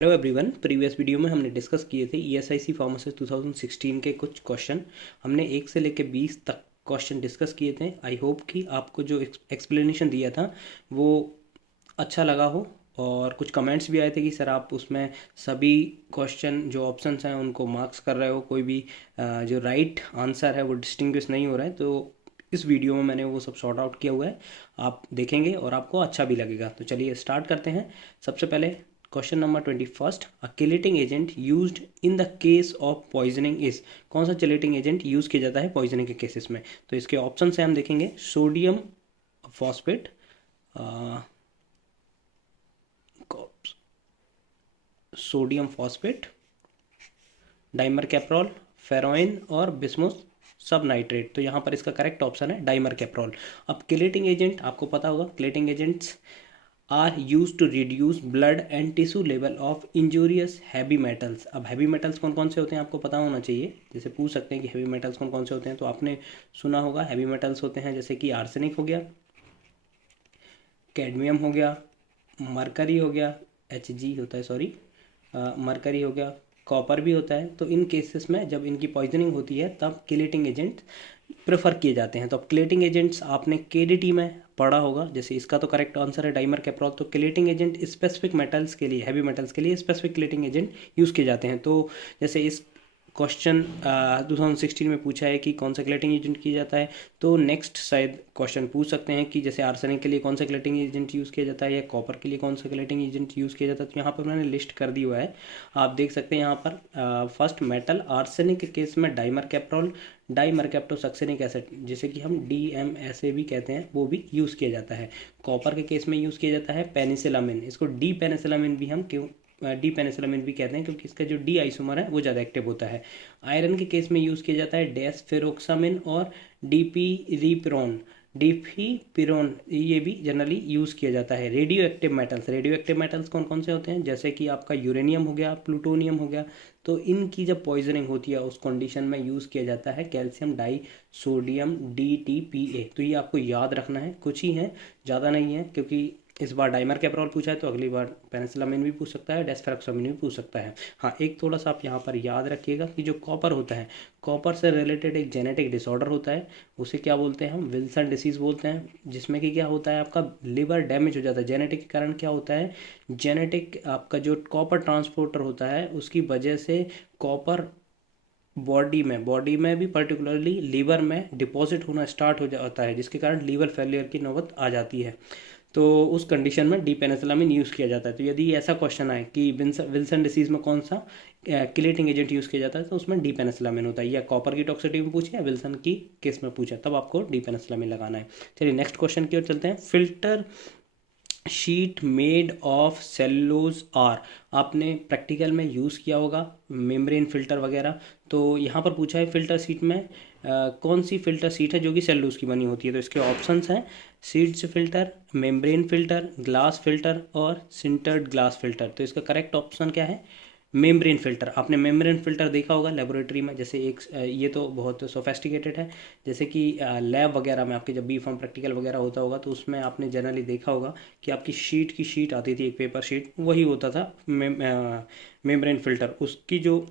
Hello everyone. Previous video में हमने discuss किए थे ईएसआईसी फार्मेसी 2016 के कुछ क्वेश्चन। हमने 1 से लेकर 20 तक क्वेश्चन डिस्कस किए थे। आई होप कि आपको जो एक्सप्लेनेशन दिया था वो अच्छा लगा हो, और कुछ कमेंट्स भी आए थे कि सर आप उसमें सभी क्वेश्चन जो ऑप्शंस हैं उनको मार्क्स कर रहे हो, कोई भी जो राइट आंसर है वो डिस्टिंग्विश नहीं हो रहा है। तो इस वीडियो में मैंने वो सब सॉर्ट आउट किया हुआ है, आप देखेंगे और आपको अच्छा भी लगेगा। तो चलिए स्टार्ट करते हैं। सबसे पहले question number 21, a chelating agent used in the case of poisoning is. कौन सा चिलेटिंग एजेंट यूज किया जाता है पॉइजनिंग के केसेस में? तो इसके ऑप्शन से हम देखेंगे sodium phosphate, sodium phosphate, dimercaprol, ferroin और बिस्मुथ सब नाइट्रेट। तो यहाँ पर इसका करेक्ट ऑप्शन है डाइमर कैप्रोल। अब किलेटिंग एजेंट आपको पता होगा, chelating agents are use to reduce blood and tissue level of injurious heavy metals. अब हैवी मेटल्स कौन कौन से होते हैं आपको पता होना चाहिए। जैसे पूछ सकते हैं कि हैवी मेटल्स कौन कौन से होते हैं, तो आपने सुना होगा हैवी मेटल्स होते हैं जैसे कि आर्सेनिक हो गया, कैडमियम हो गया, मरकरी हो गया, Hg होता है सॉरी, मरकरी हो गया, कॉपर भी होता है। तो इन केसेस में जब इनकी पॉइजनिंग होती है तब किलेटिंग एजेंट प्रेफर किए जाते हैं। तो अब किलेटिंग एजेंट्स आपने केडीटी में पढ़ा होगा, जैसे इसका तो करेक्ट आंसर है डाइमर कैप्रोल। तो किलेटिंग एजेंट स्पेसिफिक मेटल्स के लिए, हैवी मेटल्स के लिए स्पेसिफिक किलेटिंग एजेंट यूज़ किए जाते हैं। तो जैसे इस क्वेश्चन 2016 में पूछा है कि कौन सा किलेटिंग एजेंट किया जाता है, तो नेक्स्ट शायद क्वेश्चन पूछ सकते हैं कि जैसे आर्सेनिक के लिए कौन सा किलेटिंग एजेंट यूज़ किया जाता है या कॉपर के लिए कौन सा किलेटिंग एजेंट यूज़ किया जाता है। तो यहाँ पर मैंने लिस्ट कर दी हुआ है, आप देख सकते हैं। यहाँ पर फर्स्ट मेटल आर्सेनिक के केस में डाइमर कैप्रोल, डाइमरकैप्टोसक्सेनिक एसिड जिसे कि हम DMSA भी कहते हैं, वो भी यूज़ किया जाता है। कॉपर के केस में यूज़ किया जाता है पेनिसिलामिन, इसको डी पेनिसिलामिन भी हम क्यों डी पेनिसिलामिन भी कहते हैं क्योंकि इसका जो डी आइसोमर है वो ज़्यादा एक्टिव होता है। आयरन के केस में यूज़ किया जाता है डेस्फेरोक्सामिन और डीपीरिपिरोन, डिफीपिरोन, ये भी जनरली यूज़ किया जाता है। रेडियो एक्टिव मेटल्स कौन कौन से होते हैं, जैसे कि आपका यूरेनियम हो गया, प्लूटोनियम हो गया। तो इनकी जब पॉइजनिंग होती है उस कंडीशन में यूज़ किया जाता है कैल्शियम डाई सोडियम DTPA। तो ये आपको याद रखना है, कुछ ही है, ज़्यादा नहीं है, क्योंकि इस बार डाइमर कैप्रोल पूछा है तो अगली बार पेनिसिलामिन भी पूछ सकता है, डेस्फेरोक्सामिन भी पूछ सकता है। हाँ, एक थोड़ा सा आप यहाँ पर याद रखिएगा कि जो कॉपर होता है, कॉपर से रिलेटेड एक जेनेटिक डिसऑर्डर होता है, उसे क्या बोलते हैं हम, विल्सन डिसीज बोलते हैं, जिसमें कि क्या होता है आपका लिवर डैमेज हो जाता है। जेनेटिक के कारण क्या होता है, जेनेटिक आपका जो कॉपर ट्रांसपोर्टर होता है उसकी वजह से कॉपर बॉडी में भी पर्टिकुलरली लीवर में डिपॉजिट होना स्टार्ट हो जाता है, जिसके कारण लीवर फेलियर की नौबत आ जाती है। तो उस कंडीशन में डी पेनिसिलामिन यूज़ किया जाता है। तो यदि ऐसा क्वेश्चन आए कि विल्सन डिसीज में कौन सा किलेटिंग एजेंट यूज़ किया जाता है, तो उसमें डी पेनिसिलामिन होता है। या कॉपर की टॉक्सिसिटी में पूछे या विल्सन की केस में पूछे, तब आपको डी पेनिसिलामिन लगाना है। चलिए नेक्स्ट क्वेश्चन की ओर चलते हैं। Filter sheet made of cellulose are, आपने प्रैक्टिकल में यूज़ किया होगा मेम्ब्रेन फिल्टर वगैरह। तो यहाँ पर पूछा है फिल्टर शीट में कौन सी फिल्टर शीट है जो कि सेल्यूलोज की बनी होती है। तो इसके ऑप्शंस हैं seeds filter, membrane filter, glass filter और सिंटर्ड ग्लास फिल्टर। तो इसका करेक्ट ऑप्शन क्या है, मेम्ब्रेन फिल्टर। आपने मेम्ब्रेन फिल्टर देखा होगा लेबोरेटरी में, जैसे एक ये तो बहुत सोफेस्टिकेटेड है, जैसे कि लैब वगैरह में आपके जब बी फार्म प्रैक्टिकल वगैरह होता होगा तो उसमें आपने जनरली देखा होगा कि आपकी शीट की शीट आती थी, एक पेपर शीट, वही होता था मेम्ब्रेन फिल्टर। उसकी जो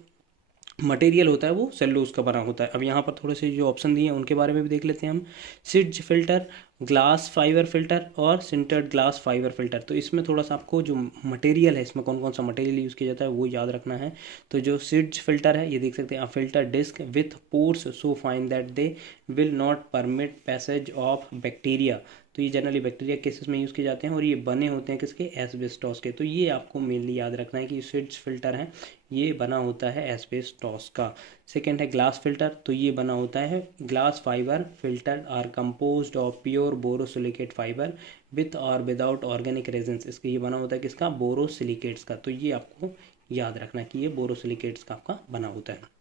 मटेरियल होता है वो सेल्यूलोज का बना होता है। अब यहाँ पर थोड़े से जो ऑप्शन दिए हैं उनके बारे में भी देख लेते हैं हम। सिड्ज फिल्टर, ग्लास फाइबर फिल्टर और सिंटर्ड ग्लास फाइबर फिल्टर। तो इसमें थोड़ा सा आपको जो मटेरियल है, इसमें कौन कौन सा मटेरियल यूज़ किया जाता है वो याद रखना है। तो जो सिड्ज फिल्टर है, ये देख सकते हैं, filter disc with pores so fine that they will not permit passage of bacteria. तो ये जनरली बैक्टीरिया केसेस में यूज़ किए जाते हैं और ये बने होते हैं किसके, एस्बेस्टॉस के। तो ये आपको मेनली याद रखना है कि सिड्ज फिल्टर है, ये बना होता है एस्बेस्टॉस का। सेकेंड है ग्लास फिल्टर, तो ये बना होता है glass fibre filter are composed of pure borosilicate fibre with और विदाउट ऑर्गेनिक रेजेंस। इसका ये बना होता है किसका, बोरोसिलिकेट्स का। तो ये आपको याद रखना है कि ये बोरोसिलिकेट्स का आपका बना होता है।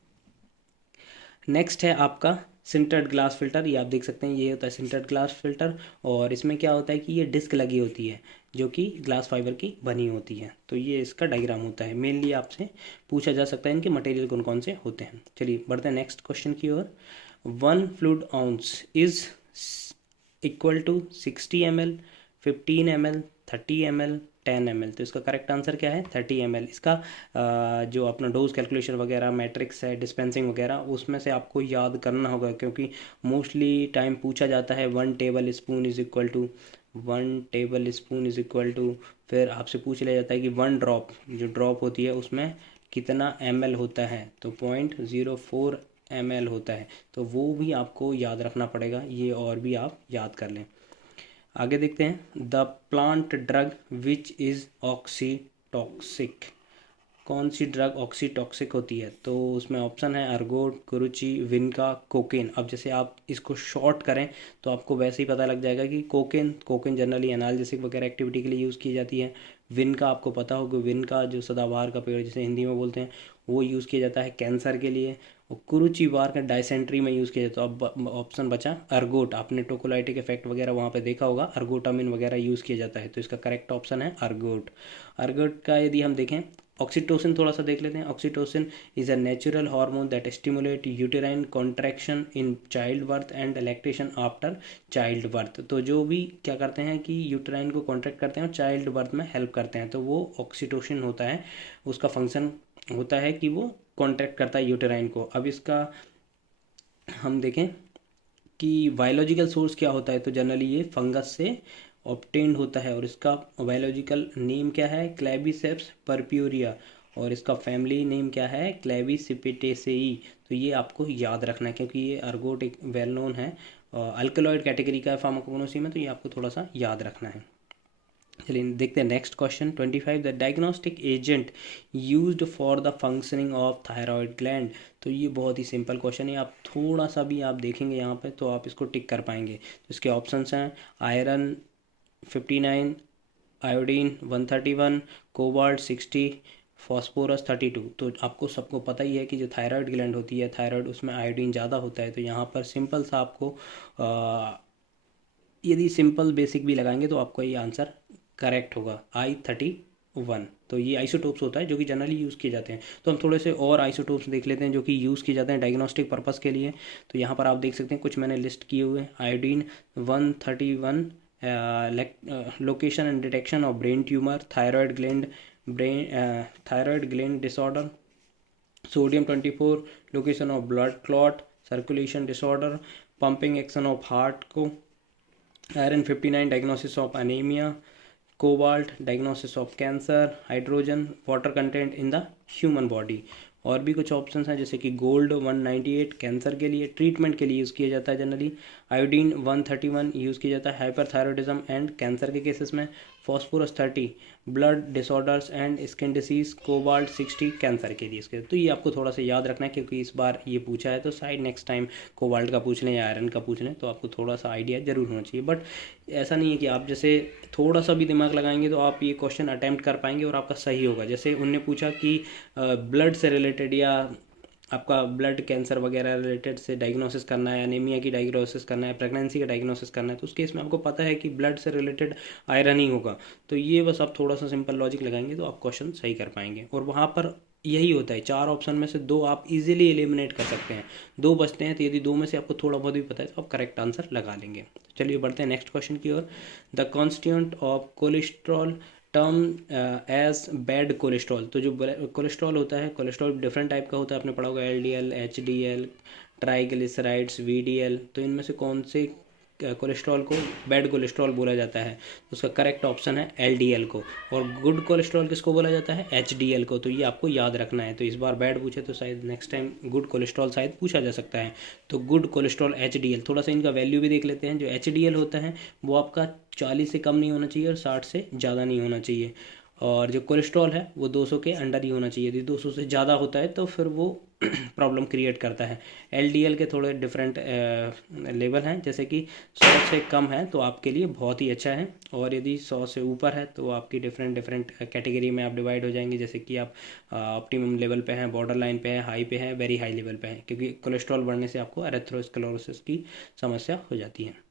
नेक्स्ट है आपका सिंटर्ड ग्लास फिल्टर, ये आप देख सकते हैं, ये होता है सिंटर्ड ग्लास फिल्टर। और इसमें क्या होता है कि ये डिस्क लगी होती है जो कि ग्लास फाइबर की बनी होती है। तो ये इसका डायग्राम होता है। मेनली आपसे पूछा जा सकता है इनके मटेरियल कौन कौन से होते हैं। चलिए बढ़ते हैं नेक्स्ट क्वेश्चन की ओर। 1 fluid ounce is equal to 60 ml, 15 ml, 30 ml, 10 ml। तो इसका करेक्ट आंसर क्या है 30 ml। इसका जो अपना डोज कैलकुलेशन वगैरह मैट्रिक्स है डिस्पेंसिंग वगैरह उसमें से आपको याद करना होगा, क्योंकि मोस्टली टाइम पूछा जाता है 1 tablespoon is equal to 1 tablespoon is equal to, फिर आपसे पूछ लिया जाता है कि 1 ड्रॉप जो ड्रॉप होती है उसमें कितना ml होता है, तो 0.04 ml होता है। तो वो भी आपको याद रखना पड़ेगा, ये और भी आप याद कर लें। आगे देखते हैं, the plant drug which is oxytocic. कौन सी ड्रग ऑक्सीटॉक्सिक होती है? तो उसमें ऑप्शन है अर्गोट, कुरुचि, विनका, कोकेन। अब जैसे आप इसको शॉर्ट करें तो आपको वैसे ही पता लग जाएगा कि कोकेन जनरली एनाल्जेसिक वगैरह एक्टिविटी के लिए यूज़ की जाती है। विनका आपको पता होगा, विनका जो सदाबहार का पेड़ जिसे हिंदी में बोलते हैं वो यूज़ किया जाता है कैंसर के लिए। और कुरुचि बार का डायसेंट्री में यूज़ किया जाता है। तो अब ऑप्शन बचा अर्गोट। आपने टोकोलाइटिक इफेक्ट वगैरह वहाँ पे देखा होगा, अर्गोटामिन वगैरह यूज़ किया जाता है। तो इसका करेक्ट ऑप्शन है अर्गोट। अर्गोट का यदि हम देखें, ऑक्सीटोसिन थोड़ा सा देख लेते हैं। Oxytocin is a natural hormone that stimulate uterine contraction in child birth and lactation after child birth. तो जो भी क्या करते हैं कि यूटेराइन को कॉन्ट्रैक्ट करते हैं और चाइल्ड बर्थ में हेल्प करते हैं, तो वो ऑक्सीटोसिन होता है। उसका फंक्शन होता है कि वो कॉन्ट्रैक्ट करता है यूटेराइन को। अब इसका हम देखें कि बायोलॉजिकल सोर्स क्या होता है, तो जनरली ये फंगस से ऑब्टेन्ड होता है और इसका बायोलॉजिकल नेम क्या है क्लेबिसेप्स परप्यूरिया, और इसका फैमिली नेम क्या है क्लेबिसिपिटेसेई। तो ये आपको याद रखना है क्योंकि ये अर्गोट एक वेल नोन है, अल्कलॉइड कैटेगरी का है फार्माकोग्नोसी में, तो ये आपको थोड़ा सा याद रखना है। चलिए देखते हैं next question 25, the diagnostic agent used for the functioning of thyroid gland. तो ये बहुत ही सिंपल क्वेश्चन है, आप थोड़ा सा भी आप देखेंगे यहाँ पे तो आप इसको टिक कर पाएंगे। तो इसके ऑप्शंस हैं आयरन 59, आयोडीन 131, कोबाल्ट 60, फॉस्फोरस 32। तो आपको सबको पता ही है कि जो थायराइड ग्लैंड होती है थायराइड उसमें आयोडीन ज़्यादा होता है। तो यहाँ पर सिंपल सा आपको यदि सिंपल बेसिक भी लगाएंगे तो आपको ये आंसर करेक्ट होगा I31। तो ये आइसोटोप्स होता है जो कि जनरली यूज़ किए जाते हैं। तो हम थोड़े से और आइसोटोप्स देख लेते हैं जो कि यूज़ किए जाते हैं डायग्नोस्टिक पर्पस के लिए। तो यहाँ पर आप देख सकते हैं कुछ मैंने लिस्ट किए हुए हैं। Iodine 131 location and detection of brain tumour, thyroid gland disorder, sodium 24 location of blood clot, circulation disorder, pumping action of heart को, iron 59 diagnosis of anaemia, cobalt diagnosis of cancer, hydrogen water content in the human body. और भी कुछ options हैं जैसे कि gold 198 cancer के लिए treatment के लिए यूज़ किया जाता है जनरली, आयोडीन 131 यूज़ किया जाता है हाइपरथायरॉयडिज्म एंड कैंसर के केसेस में, phosphorus 30 blood disorders and skin disease, cobalt 60 cancer के लिए इसके। तो ये आपको थोड़ा सा याद रखना है क्योंकि इस बार ये पूछा है, तो शायद नेक्स्ट टाइम कोबाल्ट का पूछ लें या आयरन का पूछ लें तो आपको थोड़ा सा आइडिया जरूर होना चाहिए। बट ऐसा नहीं है कि आप जैसे थोड़ा सा भी दिमाग लगाएंगे तो आप ये क्वेश्चन अटैम्प्ट कर पाएंगे और आपका सही होगा। जैसे उनने पूछा कि ब्लड से रिलेटेड या आपका ब्लड कैंसर वगैरह रिलेटेड से डायग्नोसिस करना है, एनीमिया की डायग्नोसिस करना है, प्रेगनेंसी का डायग्नोसिस करना है, तो उस केस में आपको पता है कि ब्लड से रिलेटेड आयरन ही होगा। तो ये बस आप थोड़ा सा सिंपल लॉजिक लगाएंगे तो आप क्वेश्चन सही कर पाएंगे। और वहाँ पर यही होता है 4 ऑप्शन में से 2 आप इजीली एलिमिनेट कर सकते हैं, 2 बचते हैं। तो यदि 2 में से आपको थोड़ा बहुत भी पता है तो आप करेक्ट आंसर लगा लेंगे। चलिए बढ़ते हैं नेक्स्ट क्वेश्चन की ओर। The constituent of cholesterol term as bad cholesterol. तो जो कोलेस्ट्रॉल होता है, कोलेस्ट्रॉल डिफरेंट टाइप का होता है, आपने पढ़ा होगा LDL, HDL, ट्राइग्लिसराइड्स, VDL। तो इनमें से कौन से कोलेस्ट्रॉल को बैड कोलेस्ट्रॉल बोला जाता है? तो उसका करेक्ट ऑप्शन है LDL को। और गुड कोलेस्ट्रॉल किसको बोला जाता है? HDL को। तो ये आपको याद रखना है। तो इस बार बैड पूछे तो शायद नेक्स्ट टाइम गुड कोलेस्ट्रॉल शायद पूछा जा सकता है। तो गुड कोलेस्ट्रॉल HDL। थोड़ा सा इनका वैल्यू भी देख लेते हैं। जो HDL होता है वो आपका 40 से कम नहीं होना चाहिए और 60 से ज़्यादा नहीं होना चाहिए। और जो कोलेस्ट्रॉल है वो 200 के अंडर ही होना चाहिए। यदि 200 से ज़्यादा होता है तो फिर वो प्रॉब्लम क्रिएट करता है। LDL के थोड़े डिफरेंट लेवल हैं, जैसे कि 100 से कम है तो आपके लिए बहुत ही अच्छा है, और यदि 100 से ऊपर है तो आपकी डिफरेंट कैटेगरी में आप डिवाइड हो जाएंगे। जैसे कि आप ऑप्टिमम लेवल पे हैं, बॉर्डर लाइन पे हैं, हाई पे हैं, वेरी हाई लेवल पे हैं, क्योंकि कोलेस्ट्रॉल बढ़ने से आपको एरेथ्रोस्क्लेरोसिस की समस्या हो जाती है।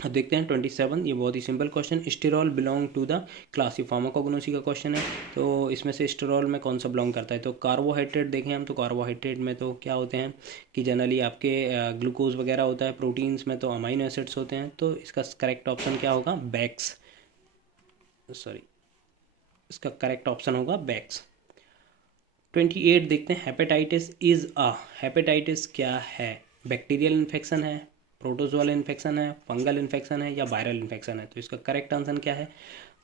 अब देखते हैं 27। ये बहुत ही simple question, sterol belong to the class of pharmacognosy का क्वेश्चन है। तो इसमें से स्टेरॉल में कौन सा बिलोंग करता है? तो कार्बोहाइड्रेट देखें हम, तो कार्बोहाइड्रेट में तो क्या होते हैं कि जनरली आपके ग्लूकोज वगैरह होता है, प्रोटीन्स में तो अमाइनो एसिड्स होते हैं। तो इसका करेक्ट ऑप्शन क्या होगा? बैक्स, सॉरी इसका करेक्ट ऑप्शन होगा बैक्स। 28 देखते हैं, हेपेटाइटिस इज अ, हेपेटाइटिस क्या है? बैक्टीरियल इन्फेक्शन है, प्रोटोजोअल इन्फेक्शन है, फंगल इन्फेक्शन है या वायरल इन्फेक्शन है? तो इसका करेक्ट आंसर क्या है?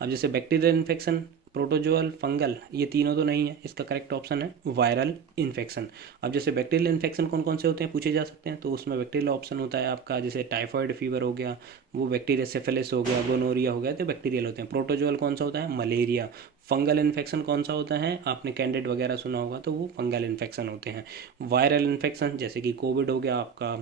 अब जैसे बैक्टीरियल इन्फेक्शन, प्रोटोजोअल, फंगल, ये तीनों तो नहीं है, इसका करेक्ट ऑप्शन है वायरल इन्फेक्शन। अब जैसे बैक्टीरियल इन्फेक्शन कौन कौन से होते हैं पूछे जा सकते हैं, तो उसमें बैक्टीरियल ऑप्शन होता है आपका, जैसे टाइफॉइड फीवर हो गया, वो बैक्टीरिया, सिफिलिस हो गया, गोनोरिया हो गया, तो बैक्टीरियल होते हैं। प्रोटोजोअल कौन सा होता है? मलेरिया। फंगल इन्फेक्शन कौन सा होता है? आपने कैंडिड वगैरह सुना होगा, तो वो फंगल इन्फेक्शन होते हैं। वायरल इन्फेक्शन जैसे कि कोविड हो गया आपका,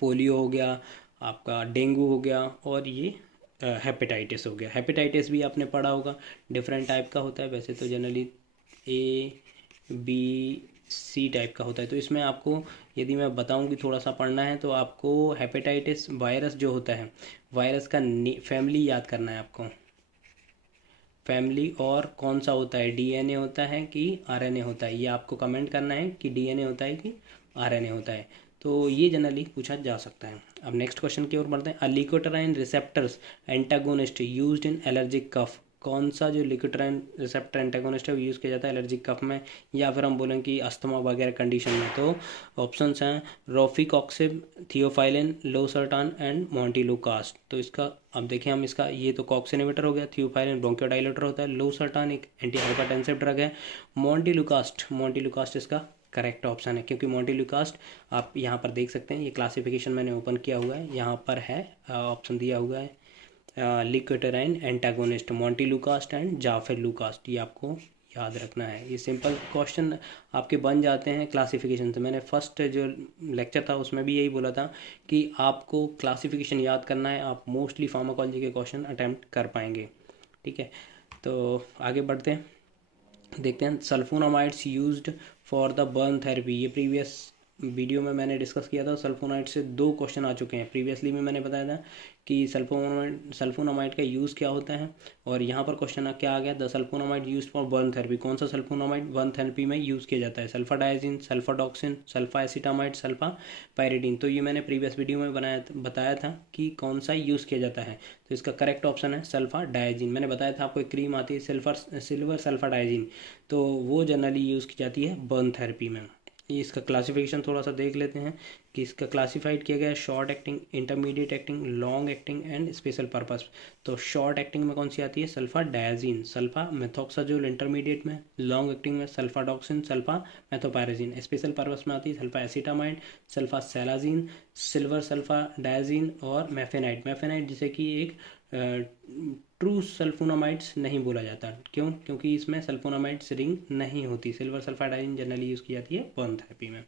पोलियो हो गया आपका, डेंगू हो गया, और ये हेपेटाइटिस हो गया। हेपेटाइटिस भी आपने पढ़ा होगा, डिफरेंट टाइप का होता है, वैसे तो generally A B C type का होता है। तो इसमें आपको यदि मैं बताऊं कि थोड़ा सा पढ़ना है, तो आपको हेपेटाइटिस वायरस जो होता है, वायरस का फैमिली याद करना है आपको, फैमिली, और कौन सा होता है, डीएनए होता है कि आरएनए होता है, ये आपको कमेंट करना है कि डीएनए होता है कि आरएनए होता है। तो ये जनरली पूछा जा सकता है। अब नेक्स्ट क्वेश्चन की ओर बढ़ते हैं। Leukotriene receptors antagonist used in allergic cough, कौन सा जो लिकोट्राइन रिसेप्टर एंटागोनिस्ट है वो यूज़ किया जाता है एलर्जिक कफ में, या फिर हम बोलें कि अस्थमा वगैरह कंडीशन में? तो ऑप्शंस हैं रोफिकॉक्सिब, थियोफाइलिन, लोसर्टान एंड मोंटिलुकास्ट। तो इसका अब देखें हम, इसका ये तो कॉक्स इनहिबिटर हो गया, थियोफाइलिन ब्रोंकियोडाइलेटर होता है, लोसर्टान एक एंटी हाइपरटेंसिव ड्रग है, मोंटिलुकास्ट, मोंटिलुकास्ट इसका करेक्ट ऑप्शन है, क्योंकि मोंटिलुकास्ट आप यहाँ पर देख सकते हैं, ये क्लासिफिकेशन मैंने ओपन किया हुआ है, यहाँ पर है ऑप्शन दिया हुआ है लिकोट्राइन एंटागोनिस्ट, मोंटिलुकास्ट एंड जाफेलुकास्ट, ये आपको याद रखना है। ये सिंपल क्वेश्चन आपके बन जाते हैं क्लासिफिकेशन से। मैंने फर्स्ट जो लेक्चर था उसमें भी यही बोला था कि आपको क्लासिफिकेशन याद करना है, आप मोस्टली फार्माकोलॉजी के क्वेश्चन अटैम्प्ट कर पाएंगे। ठीक है, तो आगे बढ़ते हैं, देखते हैं sulphonamides used for the burn therapy. ये प्रीवियस वीडियो में मैंने डिस्कस किया था, सल्फोनामाइड से 2 क्वेश्चन आ चुके हैं। प्रीवियसली में मैंने बताया था कि सल्फोनामाइड का यूज़ क्या होता है, और यहाँ पर क्वेश्चन क्या आ गया, the sulphonamide used for burn therapy. कौन सा सल्फोनामाइड बर्न थेरेपी में यूज़ किया जाता है? सल्फाडाइजिन, सल्फाडॉक्सिन, सल्फाएसिटामाइड, सल्फापाइरिडीन। तो ये मैंने प्रीवियस वीडियो में बताया था कि कौन सा यूज़ किया जाता है। तो इसका करेक्ट ऑप्शन है सल्फाडाइजिन। मैंने बताया था आपको एक क्रीम आती है सिल्वर सल्फाडाइजिन, तो वो जनरली यूज़ की जाती है बर्न थेरेपी में। ये इसका क्लासिफिकेशन थोड़ा सा देख लेते हैं कि इसका क्लासिफाइड किया गया है short acting, intermediate acting, long acting and special purpose. तो शॉर्ट एक्टिंग में कौन सी आती है? सल्फाडाइजिन, सल्फा मेथोक्साजोल इंटरमीडिएट में, लॉन्ग एक्टिंग में सल्फाडॉक्सिन, सल्फा मेथोपायरेजिन, स्पेशल पर्पस में आती है सल्फाएसिटामाइड, सल्फासेलाजिन, सिल्वर सल्फाडाइजिन और मेफेनाइट। मेफेनाइट जिसे कि एक ट्रू सल्फोनामाइड्स नहीं बोला जाता, क्यों? क्योंकि इसमें सल्फोनामाइड्स रिंग नहीं होती। सिल्वर सल्फाडाइजिन जनरली यूज़ की जाती है बर्न थेरेपी में।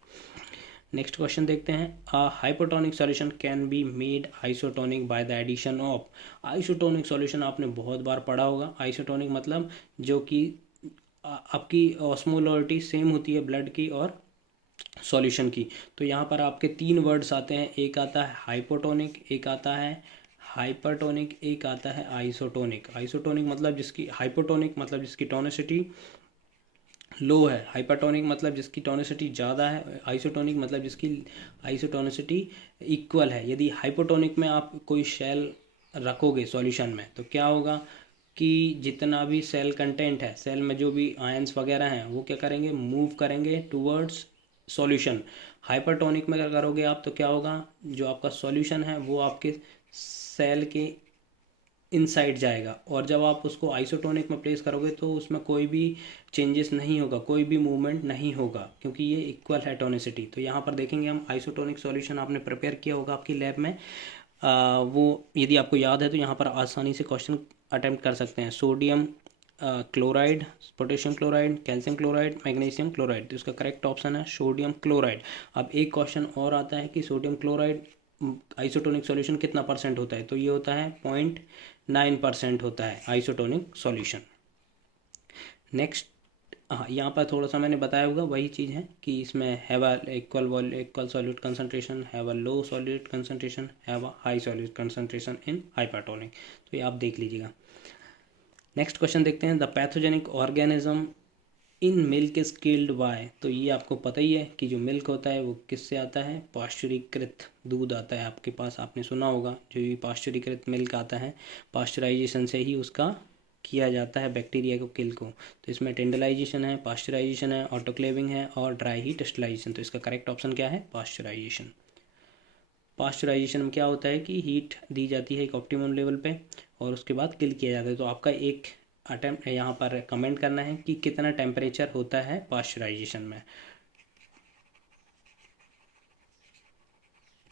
नेक्स्ट क्वेश्चन देखते हैं, a hypotonic solution can be made isotonic by the addition of. Isotonic solution आपने बहुत बार पढ़ा होगा। आइसोटोनिक मतलब जो कि आपकी ऑस्मोलरिटी सेम होती है ब्लड की और सॉल्यूशन की। तो यहाँ पर आपके 3 वर्ड्स आते हैं, एक आता है हाइपोटोनिक, एक आता है हाइपरटोनिक, एक आता है आइसोटोनिक। आइसोटोनिक मतलब जिसकी, हाइपोटोनिक मतलब जिसकी टोनिसिटी लो है, हाइपरटोनिक मतलब जिसकी टोनिसिटी ज़्यादा है, आइसोटोनिक मतलब जिसकी आइसोटोनिसिटी इक्वल है। यदि हाइपोटोनिक में आप कोई सेल रखोगे सॉल्यूशन में, तो क्या होगा कि जितना भी सेल कंटेंट है, सेल में जो भी आयंस वगैरह हैं, वो क्या करेंगे, मूव करेंगे टूवर्ड्स सॉल्यूशन। हाइपरटोनिक में क्या करोगे आप, तो क्या होगा, जो आपका सॉल्यूशन है वो आपके सेल के इनसाइड जाएगा, और जब आप उसको आइसोटोनिक में प्लेस करोगे तो उसमें कोई भी चेंजेस नहीं होगा, कोई भी मूवमेंट नहीं होगा, क्योंकि ये इक्वल है टोनिसिटी। तो यहाँ पर देखेंगे हम, आइसोटोनिक सॉल्यूशन आपने प्रिपेयर किया होगा आपकी लैब में, वो यदि आपको याद है तो यहाँ पर आसानी से क्वेश्चन अटेम्प्ट कर सकते हैं। Sodium chloride, potassium chloride, calcium chloride, magnesium chloride. तो इसका करेक्ट ऑप्शन है सोडियम क्लोराइड। अब एक क्वेश्चन और आता है कि सोडियम क्लोराइड आइसोटोनिक सॉल्यूशन कितना परसेंट होता है, तो ये होता है 0.9% होता है आइसोटोनिक सॉल्यूशन। नेक्स्ट, हाँ यहाँ पर थोड़ा सा मैंने बताया होगा, वही चीज़ है कि इसमें have a equal solute concentration, have a low solute concentration, have a high solute concentration in hypertonic. तो ये आप देख लीजिएगा। नेक्स्ट क्वेश्चन देखते हैं, the pathogenic organism in milk is killed by. तो ये आपको पता ही है कि जो मिल्क होता है वो किससे आता है, पाश्चुरीकृत दूध आता है आपके पास, आपने सुना होगा, जो ये पाश्चुरीकृत मिल्क आता है, पाश्चराइजेशन से ही उसका किया जाता है बैक्टीरिया को किल को। तो इसमें टेंडलाइजेशन है, पास्चराइजेशन है, ऑटोक्लेविंग है और ड्राई हीट स्टरलाइजेशन। तो इसका करेक्ट ऑप्शन क्या है? पास्चराइजेशन। पास्चराइजेशन में क्या होता है कि हीट दी जाती है एक ऑप्टिमम लेवल पे और उसके बाद किल किया जाता है। तो आपका एक अटेम्प्ट यहाँ पर कमेंट करना है कि कितना टेम्परेचर होता है पास्चराइजेशन में।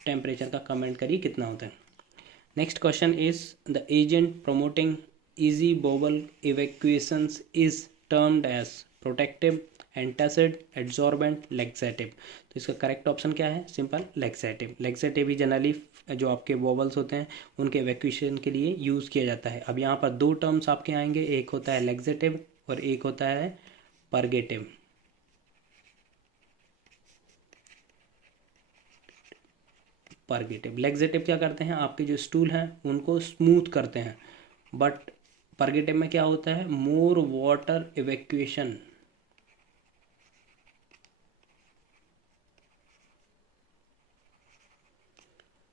टेम्परेचर का कमेंट करिए कितना होता है। Next question is the agent promoting easy bubble evacuations is termed as protective, antacid, adsorbent, laxative. तो इसका करेक्ट ऑप्शन क्या है? Simple laxative. लैक्सेटिव ही जनरली जो आपके बबल्स होते हैं उनके इवैक्यूएशन के लिए यूज़ किया जाता है। अब यहाँ पर दो टर्म्स आपके आएंगे, एक होता है लैक्सेटिव और एक होता है परगेटिव। परगेटिव, लैक्सेटिव क्या करते हैं? आपके जो स्टूल हैं उनको स्मूथ करते हैं, बट परगेटिव में क्या होता है? More water evacuation.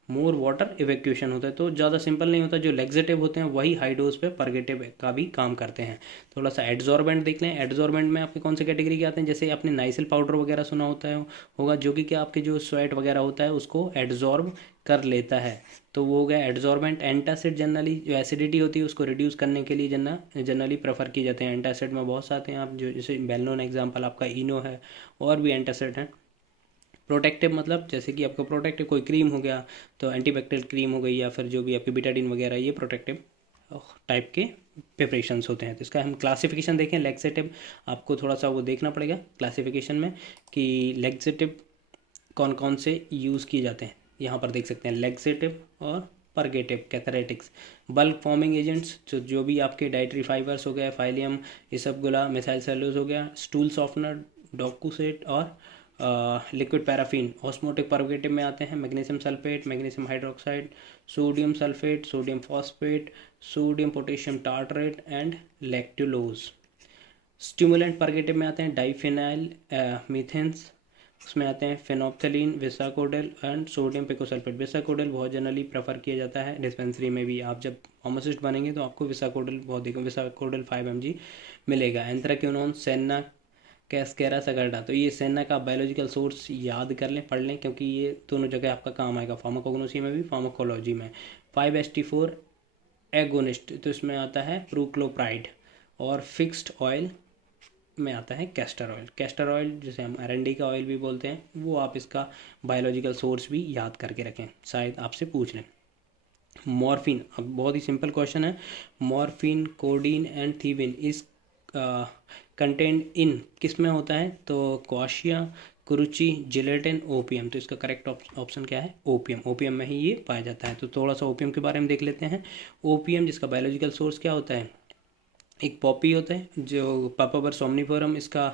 More water evacuation होता है, तो ज़्यादा सिंपल नहीं होता। जो लैक्सेटिव होते हैं वही हाई डोज पे परगेटिव का भी काम करते हैं। थोड़ा सा एड्सॉर्बेंट देख लें। एड्सॉर्बेंट में आपके कौन से कैटेगरी के आते हैं? जैसे आपने नाइसिल पाउडर वगैरह सुना होता है होगा, जो कि क्या आपके जो स्वेट वगैरह होता है उसको एड्सॉर्ब कर लेता है, तो वो हो गया एड्सॉर्बेंट। एंटासिड जनरली जो एसिडिटी होती है उसको रिड्यूस करने के लिए जनरली प्रेफर किए जाते हैं। एंटासिड में बहुत सारे हैं, आप जो जैसे वेल नोन एग्जाम्पल आपका इनो है, और भी एंटासिड हैं। प्रोटेक्टिव मतलब जैसे कि आपका प्रोटेक्टिव कोई क्रीम हो गया तो एंटीबैक्टीरियल क्रीम हो गई, या फिर जो भी आपकी बिटाडिन वगैरह, ये प्रोटेक्टिव टाइप के प्रिपरेशंस होते हैं। तो इसका हम क्लासिफिकेशन देखें। लैक्सेटिव आपको थोड़ा सा वो देखना पड़ेगा क्लासिफिकेशन में कि लैक्सेटिव कौन कौन से यूज़ किए जाते हैं। यहाँ पर देख सकते हैं लैक्सेटिव और परगेटिव कैथरेटिक्स। बल्क फॉर्मिंग एजेंट्स जो भी आपके डाइटरी फाइबर्स हो गए, फाइलियम इसबगोला, मिसाइल सेलुलोज हो गया, स्टूल सॉफ्टनर, डॉक्यूसेट और लिक्विड पैराफिन। ऑस्मोटिक परगेटिव में आते हैं magnesium sulphate, magnesium hydroxide, sodium sulphate, sodium phosphate, sodium potassium tartrate and lactulose. Stimulant purgative में आते हैं डाइफेनाइल मीथेन्स, उसमें आते हैं फेनोप्थलीन, विसाकोडेल एंड सोडियम पिकोसल्फेट। विसाकोडेल बहुत जनरली प्रेफर किया जाता है डिस्पेंसरी में भी। आप जब फार्मासिस्ट बनेंगे तो आपको विसाकोडेल बहुत देखो, विसाकोडेल 5 mg मिलेगा। एंथ्राक्योनोन, सेना, कैस्केरा, सगर्डा। तो ये सेना का बायोलॉजिकल सोर्स याद कर लें, पढ़ लें, क्योंकि ये दोनों जगह आपका काम आएगा, फार्माकोग्नोसी में भी, फार्माकोलॉजी में। 5-HT4 एगोनिस्ट, तो इसमें आता है प्रोक्लोप्राइड। और फिक्स्ड ऑयल में आता है कैस्टर ऑयल। कैस्टर ऑयल जिसे हम R&D का ऑयल भी बोलते हैं, वो आप इसका बायोलॉजिकल सोर्स भी याद करके रखें, शायद आपसे पूछ लें। मॉर्फिन, अब बहुत ही सिंपल क्वेश्चन है। मॉर्फिन, कोडीन एंड थीविन इस कंटेंट इन किस में होता है? तो क्वाशिया, कुरुचि, जिलेटिन, ओपियम। तो इसका करेक्ट ऑप्शन क्या है? ओपियम। ओपियम में ही ये पाया जाता है। तो थोड़ा सा ओपियम के बारे में देख लेते हैं। ओपियम जिसका बायोलॉजिकल सोर्स क्या होता है? एक पॉपी होता है जो पापावर सोमनिफोरम इसका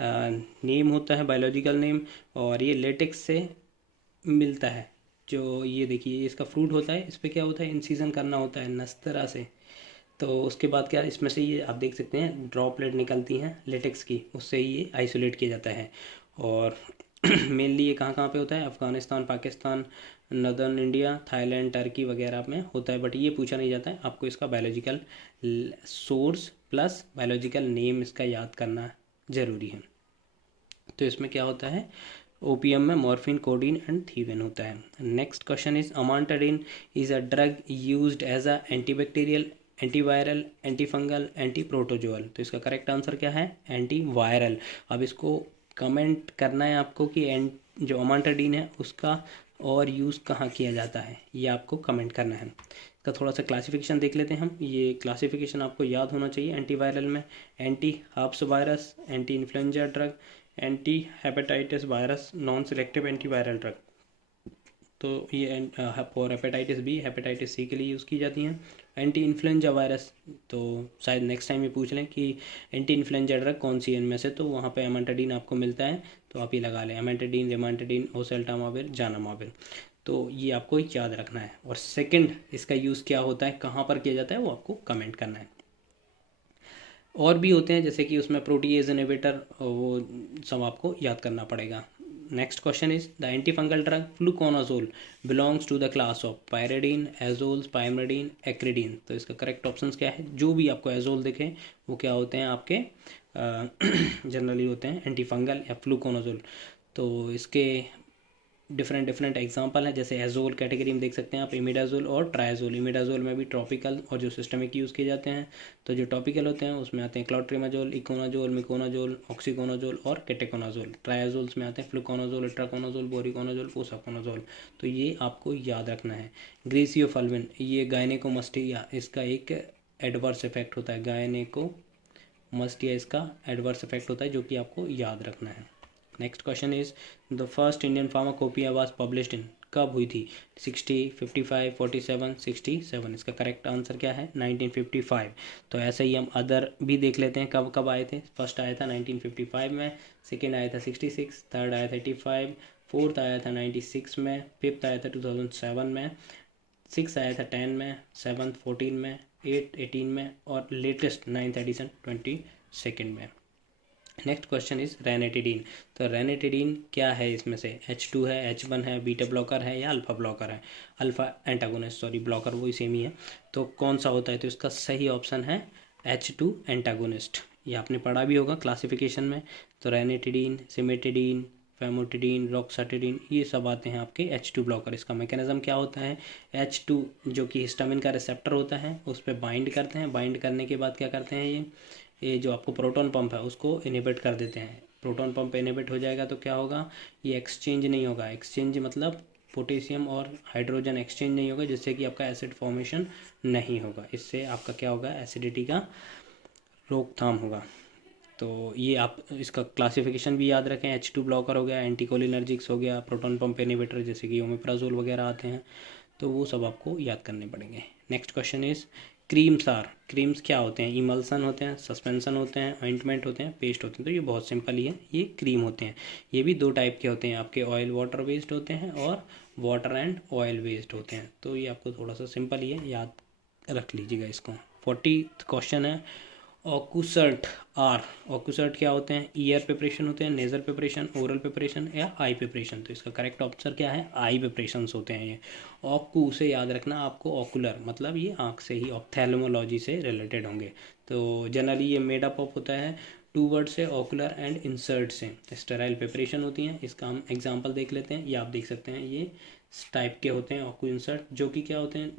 नेम होता है, बायोलॉजिकल नेम, और ये लेटेक्स से मिलता है। जो ये देखिए इसका फ्रूट होता है, इस पर क्या होता है? इंसीजन करना होता है नस्तरा से। तो उसके बाद क्या, इसमें से ये आप देख सकते हैं ड्रॉपलेट निकलती हैं लेटेक्स की, उससे ही ये आइसोलेट किया जाता है। और मेनली ये कहाँ कहाँ पे होता है? Afghanistan, Pakistan, northern India, Thailand, Turkey वगैरह में होता है, बट ये पूछा नहीं जाता है। आपको इसका biological source plus biological name इसका याद करना ज़रूरी है। तो इसमें क्या होता है? ओपियम में मॉर्फिन, कोडीन एंड थीविन होता है। Next question is amantadine is a drug used as a antibacterial, antiviral, antifungal, anti protozoal. तो इसका करेक्ट आंसर क्या है? एंटीवायरल। अब इसको कमेंट करना है आपको कि जो अमांटाडिन है उसका और यूज़ कहाँ किया जाता है, ये आपको कमेंट करना है। इसका थोड़ा सा क्लासिफिकेशन देख लेते हैं हम। ये क्लासिफिकेशन आपको याद होना चाहिए। एंटीवायरल में anti herpes virus, anti influenza drug, anti hepatitis virus, non selective antiviral drug. तो ये for hepatitis B, hepatitis C के लिए यूज़ की जाती हैं। एंटी इन्फ्लुएंजा वायरस, तो शायद नेक्स्ट टाइम ये पूछ लें कि एंटी इन्फ्लुएंजा ड्रग कौन सी है इनमें से, तो वहाँ पे अमेंटाडीन आपको मिलता है, तो आप ये लगा लें, अमेंटाडीन, रिमांटाडीन, ओसेल्टामाविर, जानामाविर। तो ये आपको याद रखना है। और सेकंड इसका यूज़ क्या होता है, कहाँ पर किया जाता है, वो आपको कमेंट करना है। और भी होते हैं जैसे कि उसमें प्रोटीएज इनहिबिटर, वो सब आपको याद करना पड़ेगा। Next question is the antifungal drug fluconazole belongs to the class of pyridine, azoles, pyrimidine, acridine. तो इसका करेक्ट ऑप्शंस क्या है? जो भी आपको एजोल दिखे वो क्या होते हैं आपके जनरली होते हैं एंटीफंगल या फ्लूकोनाजोल। तो इसके डिफरेंट एग्जांपल है, जैसे एजोल कैटेगरी में देख सकते हैं आप इमिडाजोल और ट्राइजोल। इमिडाजोल में भी टॉपिकल और जो सिस्टमिक यूज़ किए जाते हैं। तो जो टॉपिकल होते हैं उसमें आते हैं क्लॉट्रिमाजोल, इकोनाजोल, मिकोनाजोल, ऑक्सीकोनाजोल और केटेकोनाजोल। ट्राइजोल्स में आते हैं फ्लूकोनाजोल, इट्राकोनाजोल, बोरिकोनाजोल, पोसाकोनाजोल। तो ये आपको याद रखना है। ग्रीसियोफल्विन ये गायनेकोमस्टिया इसका एक एडवर्स इफेक्ट होता है। गायनेकोमस्टिया इसका एडवर्स इफेक्ट होता है जो कि आपको याद रखना है। Next question is the first Indian pharmacopoeia was published in, कब हुई थी? 60, 55, 47, 67। इसका करेक्ट आंसर क्या है? 1955। तो ऐसे ही हम अदर भी देख लेते हैं कब कब आए थे। फर्स्ट आया था 1955 में, सेकेंड आया था 66, थर्ड आया था 85, फोर्थ आया था 96 में, फिफ्थ आया था 2007 में, सिक्स आया था 10 में, सेवन्थ 14 में, 8 18 में और लेटेस्ट 9th एडिशन 22 में। Next question is ranitidine. तो रेनेटिडीन क्या है? इसमें से H2 है, H1 है, बीटा ब्लॉकर है या अल्फा ब्लॉकर है? अल्फा एंटागोनिस्ट, सॉरी ब्लॉकर वही सेम ही है। तो कौन सा होता है? तो इसका सही ऑप्शन है H2 एंटागोनिस्ट। ये आपने पढ़ा भी होगा क्लासिफिकेशन में। तो रेनेटिडीन, सिमेटिडीन, फेमोटिडीन, रॉक्साटिडीन ये सब आते हैं आपके H2 ब्लॉकर। इसका मैकेनिज्म क्या होता है? H2 जो कि हिस्टामिन का रिसेप्टर होता है उस पर बाइंड करते हैं। बाइंड करने के बाद क्या करते हैं ये जो आपको प्रोटॉन पंप है उसको इनहिबिट कर देते हैं। प्रोटॉन पंप इनहिबिट हो जाएगा तो क्या होगा? ये एक्सचेंज नहीं होगा। एक्सचेंज मतलब पोटेशियम और हाइड्रोजन एक्सचेंज नहीं होगा, जिससे कि आपका एसिड फॉर्मेशन नहीं होगा। इससे आपका क्या होगा? एसिडिटी का रोकथाम होगा। तो ये आप इसका क्लासिफिकेशन भी याद रखें। H2 ब्लॉकर हो गया, एंटीकोलिनर्जिक्स हो गया, प्रोटॉन पंप इनहिबिटर जैसे कि ओमेप्राजोल वगैरह आते हैं। तो वो सब आपको याद करने पड़ेंगे। नेक्स्ट क्वेश्चन इज क्रीम्स क्या होते हैं? इमल्सन होते हैं, सस्पेंसन होते हैं, ऑइंटमेंट होते हैं, पेस्ट होते हैं। तो ये बहुत सिंपल ही है, ये क्रीम होते हैं। ये भी दो टाइप के होते हैं आपके, ऑयल वाटर बेस्ड होते हैं और वाटर एंड ऑयल बेस्ड होते हैं। तो ये आपको थोड़ा सा सिंपल ही है, याद रख लीजिएगा इसको। 40th क्वेश्चन है ऑक्यूसर्ट ऑक्यूसर्ट क्या होते हैं? ईयर प्रिपरेशन होते हैं, नेजल प्रिपरेशन, ओरल प्रिपरेशन या आई प्रिपरेशन। तो इसका करेक्ट आंसर क्या है? आई प्रिपरेशन होते हैं ये। ऑक्यू से याद रखना आपको, ऑकुलर मतलब ये आँख से ही, ऑप्थेल्मोलॉजी से रिलेटेड होंगे। तो जनरली ये मेड अप ऑफ होता है 2 वर्ड से, ऑकुलर एंड इंसर्ट से। स्टेराइल प्रिपरेशन होती हैं। इसका हम एग्जाम्पल देख लेते हैं। ये आप देख सकते हैं, ये टाइप के होते हैं ऑक्यू इंसर्ट, जो कि क्या होते हैं?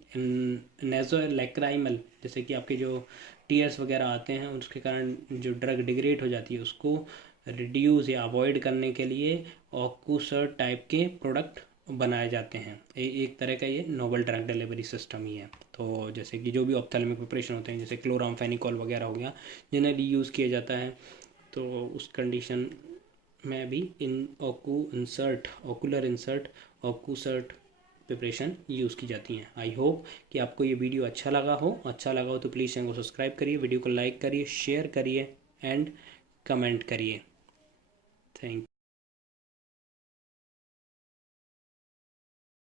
नेज़ोलैक्राइमल, जैसे कि आपके जो टीयर्स वगैरह आते हैं उसके कारण जो ड्रग डिग्रेड हो जाती है उसको रिड्यूस या अवॉइड करने के लिए ऑक्यूसर्ट टाइप के प्रोडक्ट बनाए जाते हैं। एक तरह का ये नोवल ड्रग डिलीवरी सिस्टम ही है। तो जैसे कि जो भी ऑप्थेल्मिक प्रिपरेशन होते हैं जैसे क्लोरामफेनिकोल वगैरह हो गया, जनरली यूज़ किया जाता है। तो उस कंडीशन में भी इन ऑकुलर इंसर्ट, ऑक्यूसर्ट प्रिपरेशन यूज़ की जाती हैं। आई होप कि आपको ये वीडियो अच्छा लगा हो तो प्लीज़ चैनल को सब्सक्राइब करिए, वीडियो को लाइक करिए, शेयर करिए एंड कमेंट करिए। थैंक